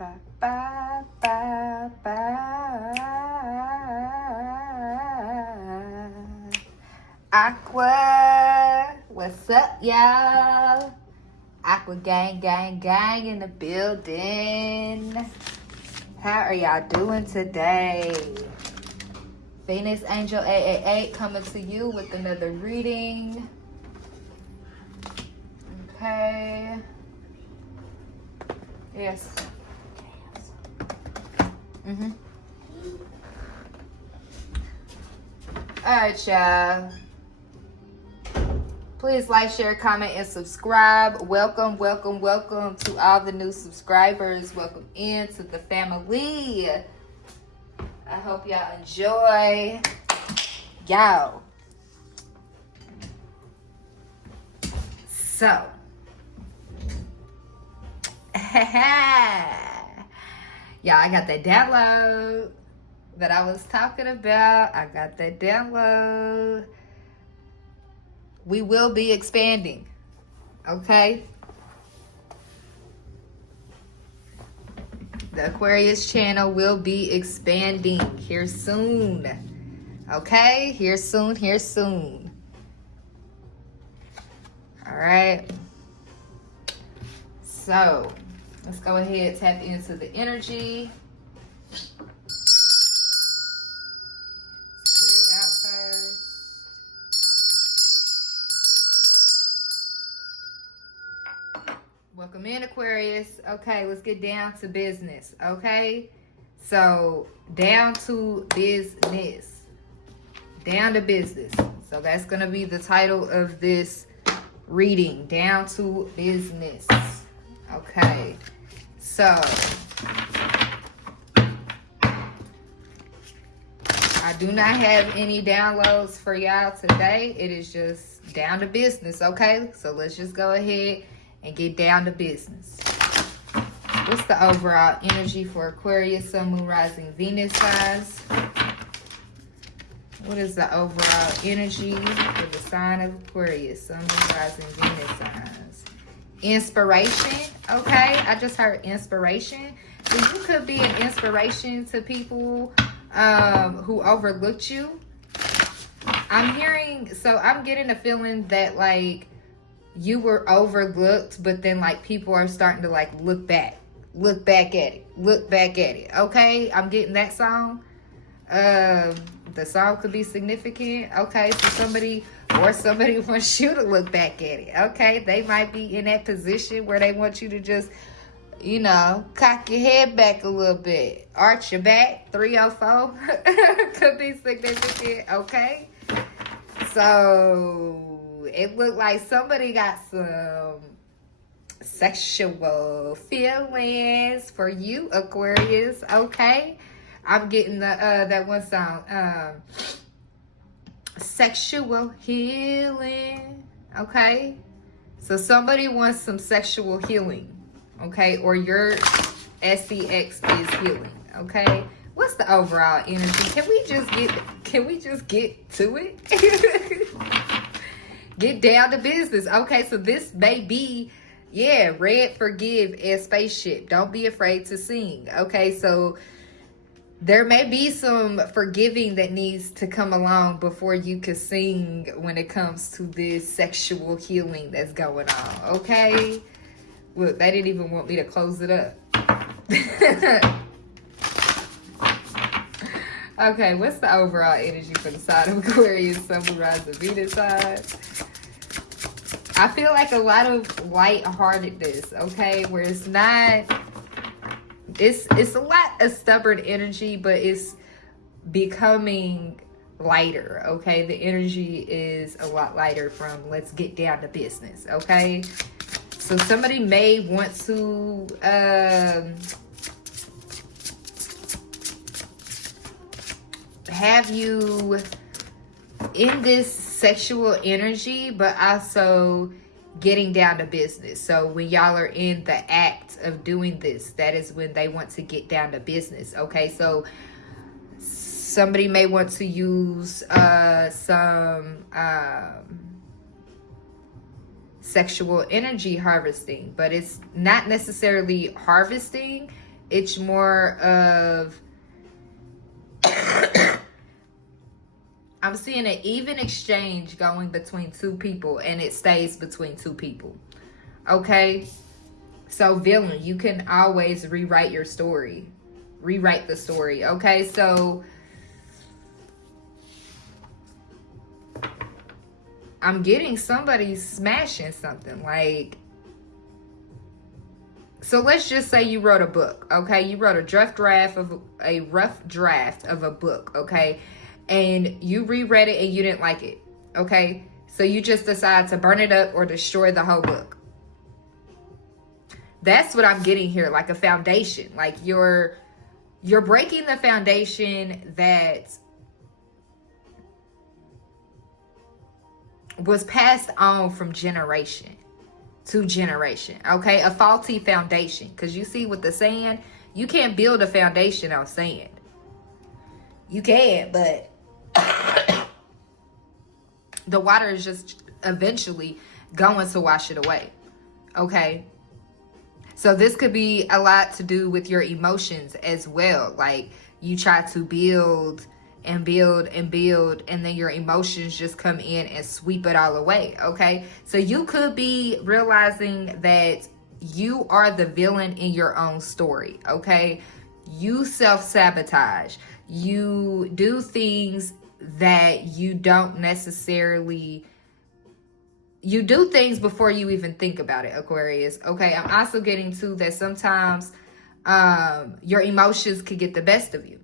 Ba, ba, ba, ba. Aqua, what's up, y'all? Aqua gang, gang, gang in the building. How are y'all doing today? Phoenix Angel 888 coming to you with another reading. Okay. Yes. Alright, y'all. Please like, share, comment, and subscribe. Welcome, welcome, welcome to all the new subscribers. Welcome into the family. I hope y'all enjoy. Y'all. So. Y'all, I got that download that I was talking about. I got that download. We will be expanding, okay? The Aquarius channel will be expanding here soon, okay? Here soon, here soon. All right. So, let's go ahead and tap into the energy. Clear it out first. Welcome in, Aquarius. Okay, let's get down to business, okay? So, down to business. Down to business. So, that's going to be the title of this reading. Down to business. Okay. So, I do not have any downloads for y'all today. It is just down to business, okay? So, let's just go ahead and get down to business. What's the overall energy for Aquarius, Sun, Moon, Rising, Venus signs? What is the overall energy for the sign of Aquarius, Sun, Moon, Rising, Venus signs? Inspiration, okay? I just heard inspiration. So you could be an inspiration to people who overlooked you. I'm getting a feeling that, like, you were overlooked, but then, like, people are starting to, like, look back at it, okay? I'm getting that song. The song could be significant, okay? So somebody wants you to look back at it, okay? They might be in that position where they want you to just, cock your head back a little bit, arch your back. 304 could be significant, okay? So it looked like somebody got some sexual feelings for you, Aquarius, okay? I'm getting that one song, sexual healing, okay? So somebody wants some sexual healing, okay? Or your SEX is healing, okay? What's the overall energy? Can we just get to it? Get down to business. Okay, so this may be, Red, Forgive, and Spaceship. Don't be afraid to sing. Okay, so there may be some forgiving that needs to come along before you can sing when it comes to this sexual healing that's going on. Okay? Look, they didn't even want me to close it up. Okay, what's the overall energy for the sign of Aquarius, Sun, Moon, Rising, Venus side? I feel like a lot of lightheartedness, okay? Where it's not, it's a lot of stubborn energy, but it's becoming lighter, okay? The energy is a lot lighter from let's get down to business, okay? So somebody may want to have you in this sexual energy, but also getting down to business. So when y'all are in the act of doing this, that is when they want to get down to business, okay? So somebody may want to use some sexual energy harvesting, but it's not necessarily harvesting. It's more of, I'm seeing an even exchange going between two people, and it stays between two people. Okay? So, villain, you can always rewrite your story. Rewrite the story. Okay? So, I'm getting somebody smashing something. Like, so let's just say you wrote a book. Okay? You wrote a rough draft of a book. Okay? And you reread it and you didn't like it. Okay? So you just decide to burn it up or destroy the whole book. That's what I'm getting here, like a foundation. Like you're breaking the foundation that was passed on from generation to generation. Okay? A faulty foundation. Because you see with the sand, you can't build a foundation on sand. You can, but the water is just eventually going to wash it away. Okay? So this could be a lot to do with your emotions as well. Like you try to build and build and build, and then your emotions just come in and sweep it all away. Okay? So you could be realizing that you are the villain in your own story. Okay? You self-sabotage. You do things that you don't necessarily, you do things before you even think about it, Aquarius. Okay, I'm also getting to that sometimes your emotions could get the best of you.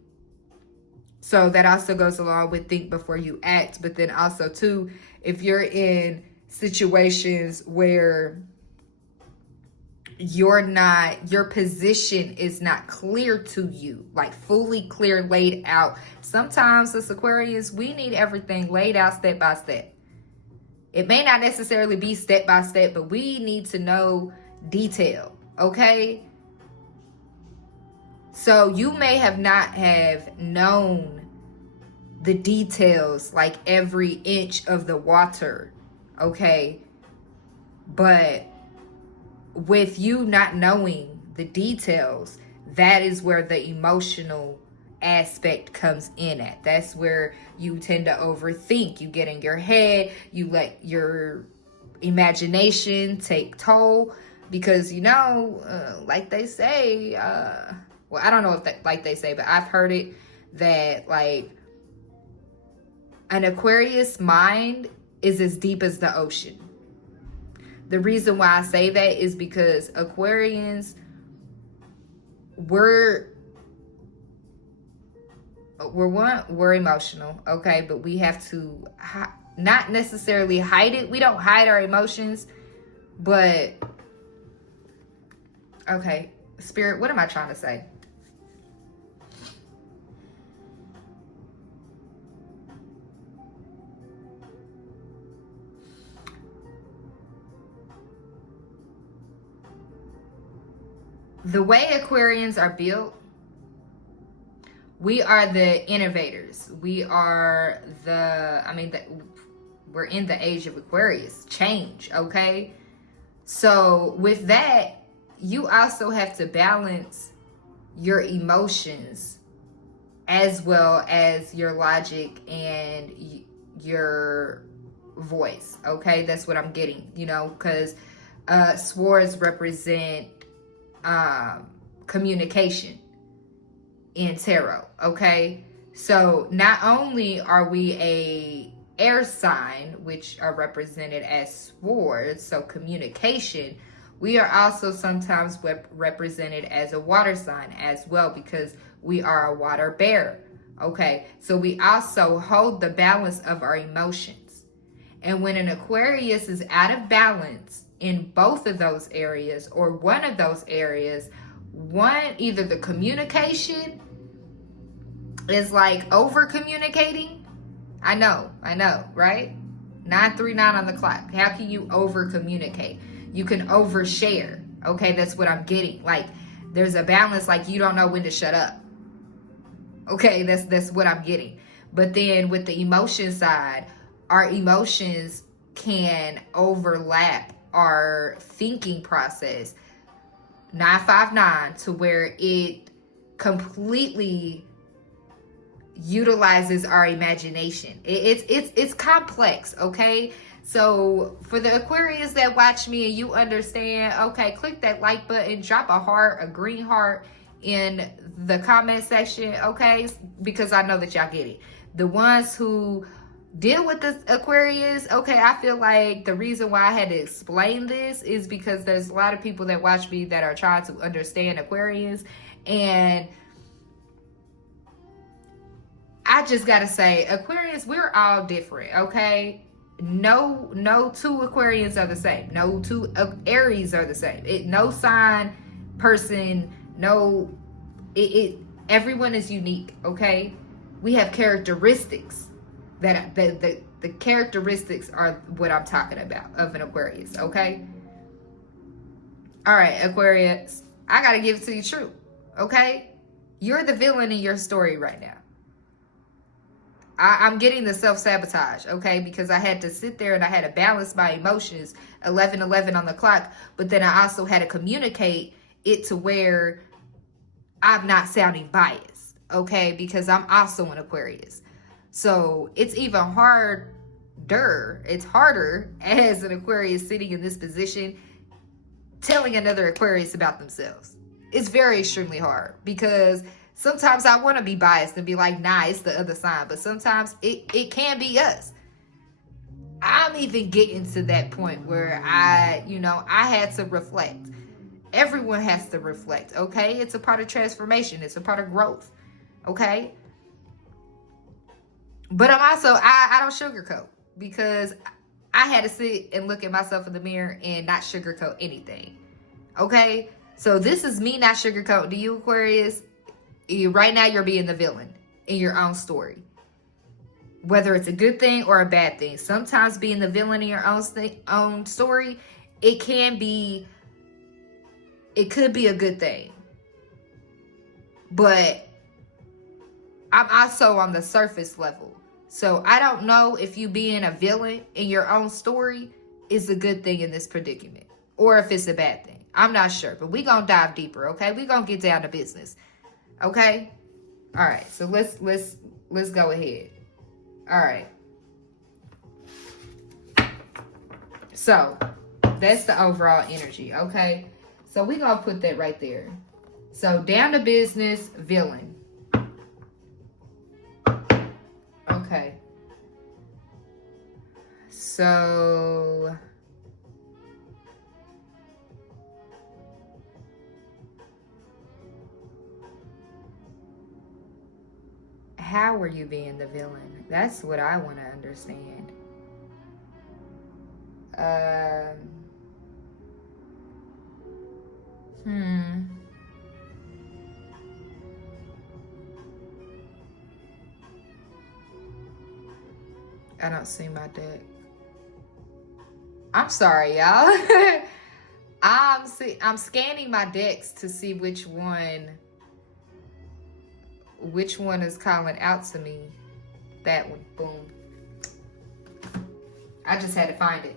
So that also goes along with think before you act. But then also too, if you're in situations where your position is not clear to you, like fully clear, laid out. Sometimes as Aquarius, we need everything laid out step by step. It may not necessarily be step by step, but we need to know detail. Okay? So you may have not have known the details, like every inch of the water. Okay? But with you not knowing the details, that is where the emotional aspect comes in at. That's where you tend to overthink. You get in your head, you let your imagination take toll, because like they say, well, I don't know if that, like they say, but I've heard it that like an Aquarius mind is as deep as the ocean. The reason why I say that is because Aquarians, we're emotional, okay? But we have to not necessarily hide it. We don't hide our emotions, but okay, Spirit, what am I trying to say? The way Aquarians are built, we are the innovators. We are we're in the age of Aquarius, change, okay? So with that, you also have to balance your emotions as well as your logic and your voice, okay? That's what I'm getting, because swords represent communication in tarot. Okay, so not only are we a air sign, which are represented as swords, so communication, we are also sometimes represented as a water sign as well, because we are a water bearer. Okay, so we also hold the balance of our emotions. And when an Aquarius is out of balance in both of those areas, or one of those areas, either the communication is like over communicating. I know, right? 9:39 on the clock. How can you over communicate? You can overshare. Okay, that's what I'm getting. Like there's a balance, like you don't know when to shut up. Okay, that's what I'm getting. But then with the emotion side, our emotions can overlap our thinking process. 959 to where it completely utilizes our imagination. It's complex, okay? So for the Aquarius that watch me and you understand, okay, click that like button, drop a heart, a green heart in the comment section, okay? Because I know that y'all get it. The ones who deal with the Aquarius, okay, I feel like the reason why I had to explain this is because there's a lot of people that watch me that are trying to understand Aquarius, and I just gotta say, Aquarius, we're all different, okay? No two Aquarians are the same. No two Aries are the same. No sign, person, everyone is unique, okay? We have characteristics that the characteristics are what I'm talking about of an Aquarius, okay? All right, Aquarius, I gotta give it to you true, okay? You're the villain in your story right now. I'm getting the self-sabotage, okay? Because I had to sit there and I had to balance my emotions, 11:11 on the clock, but then I also had to communicate it to where I'm not sounding biased, okay? Because I'm also an Aquarius. So it's even harder. It's harder as an Aquarius sitting in this position, telling another Aquarius about themselves. It's very extremely hard because sometimes I want to be biased and be like, nah, it's the other sign. But sometimes it can be us. I'm even getting to that point where I had to reflect. Everyone has to reflect, okay? It's a part of transformation. It's a part of growth, okay? But I'm also, I don't sugarcoat because I had to sit and look at myself in the mirror and not sugarcoat anything, okay? So this is me not sugarcoating to you, Aquarius. Right now, you're being the villain in your own story. Whether it's a good thing or a bad thing. Sometimes being the villain in your own story, it could be a good thing. But I'm also on the surface level. So I don't know if you being a villain in your own story is a good thing in this predicament. Or if it's a bad thing. I'm not sure. But we're going to dive deeper, okay? We're going to get down to business. Okay? All right. So let's go ahead. All right. So that's the overall energy, okay? So we're going to put that right there. So down to business, villain. Okay. So how were you being the villain? That's what I want to understand. I don't see my deck. I'm sorry, y'all. I'm scanning my decks to see which one is calling out to me. That one. Boom. I just had to find it.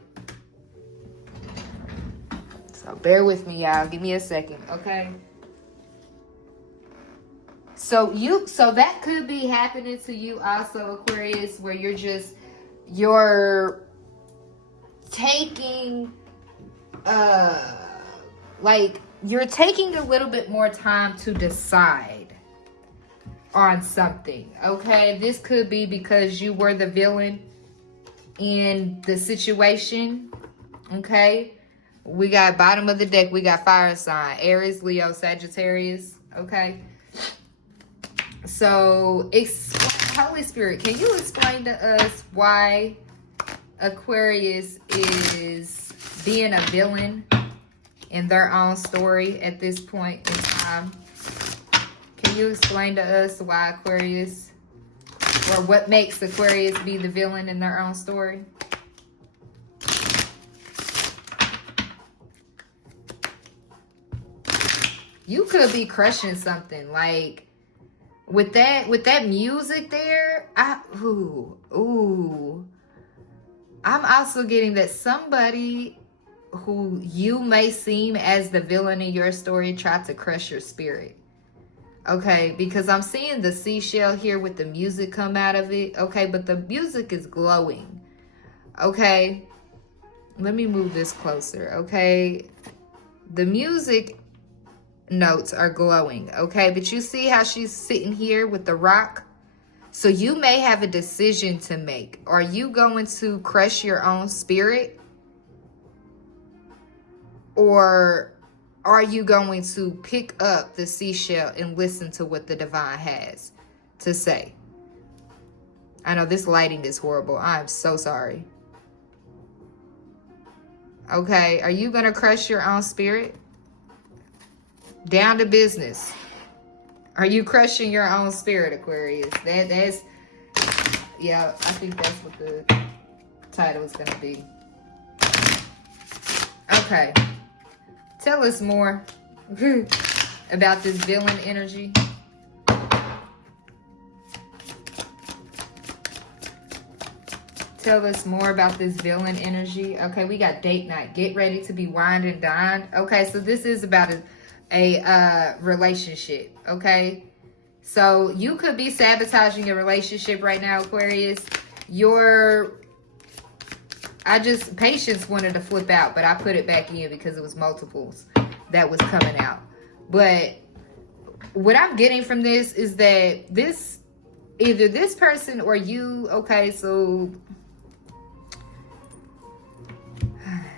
So bear with me, y'all. Give me a second, okay? So that could be happening to you also, Aquarius, where you're taking you're taking a little bit more time to decide on something, okay? This could be because you were the villain in the situation, okay? We got bottom of the deck, we got fire sign, Aries, Leo, Sagittarius, okay? So, Holy Spirit, can you explain to us why Aquarius is being a villain in their own story at this point in time? Can you explain to us why Aquarius, or what makes Aquarius be the villain in their own story? You could be crushing something like with that music there. I'm also getting that somebody who you may seem as the villain in your story tried to crush your spirit. Okay, because I'm seeing the seashell here with the music come out of it. Okay, but the music is glowing. Okay, let me move this closer. Okay, the music notes are glowing. Okay, but you see how she's sitting here with the rock? So you may have a decision to make. Are you going to crush your own spirit? Or are you going to pick up the seashell and listen to what the divine has to say? I know this lighting is horrible. I'm so sorry. Okay, are you going to crush your own spirit? Down to business. Are you crushing your own spirit, Aquarius? That's, yeah, I think that's what the title is going to be. Okay. Tell us more about this villain energy. Tell us more about this villain energy. Okay, we got date night. Get ready to be wined and dined. Okay, so this is about a relationship. Okay, so you could be sabotaging your relationship right now, Aquarius. Patience wanted to flip out, but I put it back in because it was multiples that was coming out. But what I'm getting from this is that either this person or you, okay, so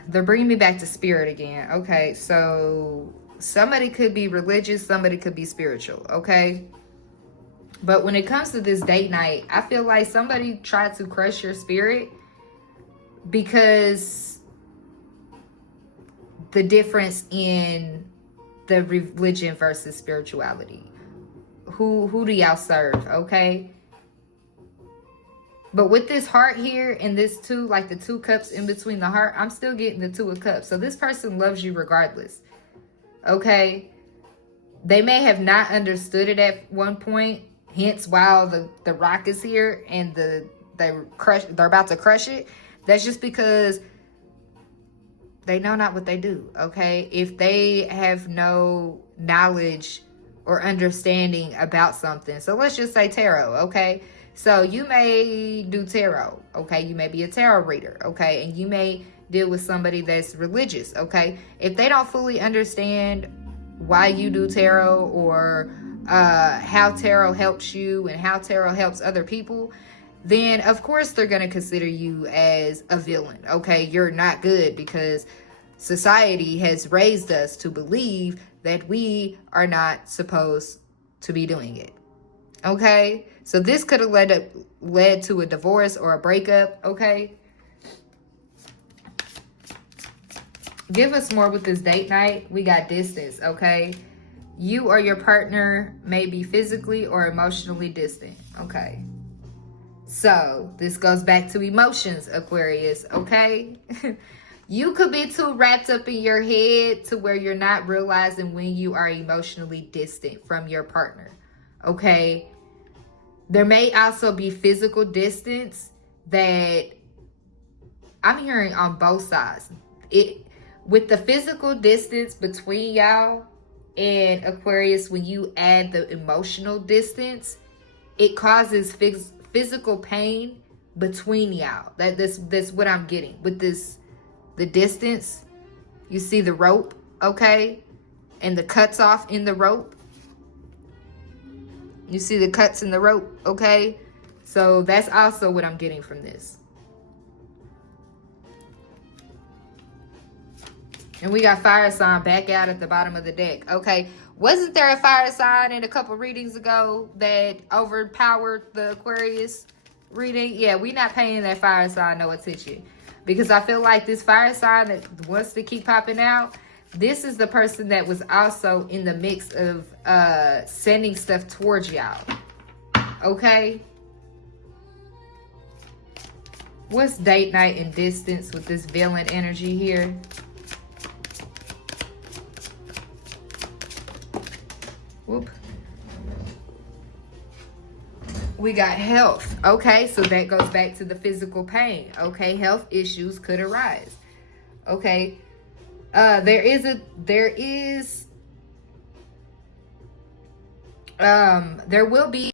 they're bringing me back to spirit again. Okay, so somebody could be religious, somebody could be spiritual, okay? But when it comes to this date night, I feel like somebody tried to crush your spirit because the difference in the religion versus spirituality. Who do y'all serve, okay? But with this heart here and this two, like the 2 cups in between the heart, I'm still getting the 2 of cups. So this person loves you regardless, okay? They may have not understood it at one point, hence while the rock is here and they're about to crush it. That's just because they know not what they do, okay? If they have no knowledge or understanding about something. So let's just say tarot, okay? So you may do tarot, okay? You may be a tarot reader, okay? And you may deal with somebody that's religious, okay? If they don't fully understand why you do tarot or how tarot helps you and how tarot helps other people, then of course they're going to consider you as a villain, okay? You're not good because society has raised us to believe that we are not supposed to be doing it, okay? So this could have led to a divorce or a breakup, okay? Give us more with this date night. We got distance, okay? You or your partner may be physically or emotionally distant, okay? So this goes back to emotions, Aquarius, okay? You could be too wrapped up in your head to where you're not realizing when you are emotionally distant from your partner, okay? There may also be physical distance that I'm hearing on both sides. With the physical distance between y'all and Aquarius, when you add the emotional distance, it causes physical pain between y'all. That's what I'm getting with this. The distance, you see the rope, okay? And the cuts off in the rope. You see the cuts in the rope, okay? So that's also what I'm getting from this. And we got fire sign back out at the bottom of the deck, okay? Wasn't there a fire sign in a couple readings ago that overpowered the Aquarius reading? Yeah, we're not paying that fire sign no attention. Because I feel like this fire sign that wants to keep popping out, this is the person that was also in the mix of sending stuff towards y'all. Okay? What's date night and distance with this villain energy here? Whoop. We got health. Okay, so that goes back to the physical pain. Okay, health issues could arise. Okay, There will be